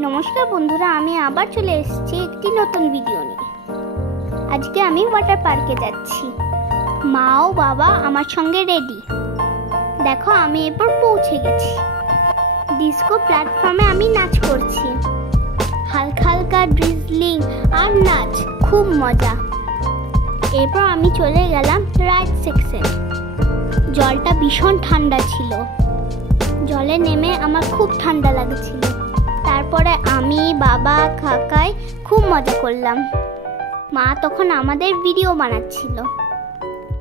নমস্কার বন্ধুরা, আমি আবার চলে এসেছি একটি নতুন ভিডিও নিয়ে। আজকে আমি ওয়াটার পার্কে যাচ্ছি। মা ও বাবা আমার সঙ্গে রেডি। দেখো, আমি এরপর পৌঁছে গেছি। ডিস্কো প্ল্যাটফর্মে আমি নাচ করছি। হালকা হালকা ড্রিজলিং আর নাচ, খুব মজা। এরপর আমি চলে গেলাম রাইড সেকশনে। জলটা ভীষণ ঠান্ডা ছিল। জলে নেমে আমার খুব ঠান্ডা লাগছিল। তারপরে আমি, বাবা, কাকাই খুব মজা করলাম। মা তখন আমাদের ভিডিও বানাচ্ছিল।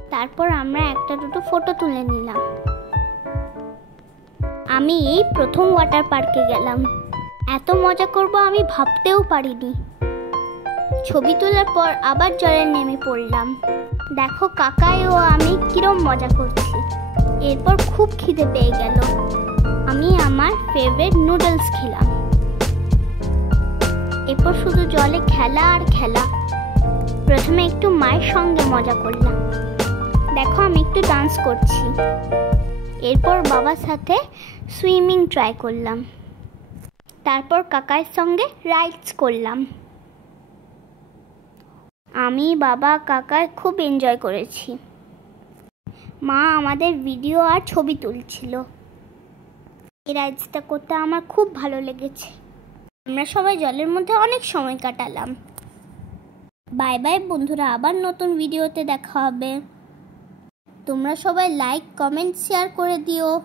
তারপর আমরা একটা দুটো ফটো তুলে নিলাম। আমি এই প্রথম ওয়াটার পার্কে গেলাম। এত মজা করব আমি ভাবতেও পারিনি। ছবি তোলার পর আবার জলে নেমে পড়লাম। দেখো, কাকাই ও আমি কিরম মজা করছি। এরপর খুব খিদে পেয়ে গেল। আমি আমার ফেভারিট নুডলস খেলাম। এরপর শুধু জলে খেলা আর খেলা। প্রথমে একটু মায়ের সঙ্গে মজা করলাম। দেখো, আমি একটু ডান্স করছি। এরপর বাবার সাথে সুইমিং ট্রাই করলাম। তারপর কাকার সঙ্গে রাইডস করলাম। আমি, বাবা, কাকা খুব এনজয় করেছি। মা আমাদের ভিডিও আর ছবি তুলছিল। এই রাইডসটা করতে আমার খুব ভালো লেগেছে। আমরা সবাই জলের মধ্যে অনেক সময় কাটালাম। বাই বাই বন্ধুরা, আবার নতুন ভিডিওতে দেখা হবে। তোমরা সবাই লাইক, কমেন্ট, শেয়ার করে দিও।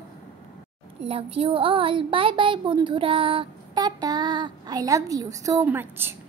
Love you all. Bye bye বন্ধুরা, tata. I love you so much.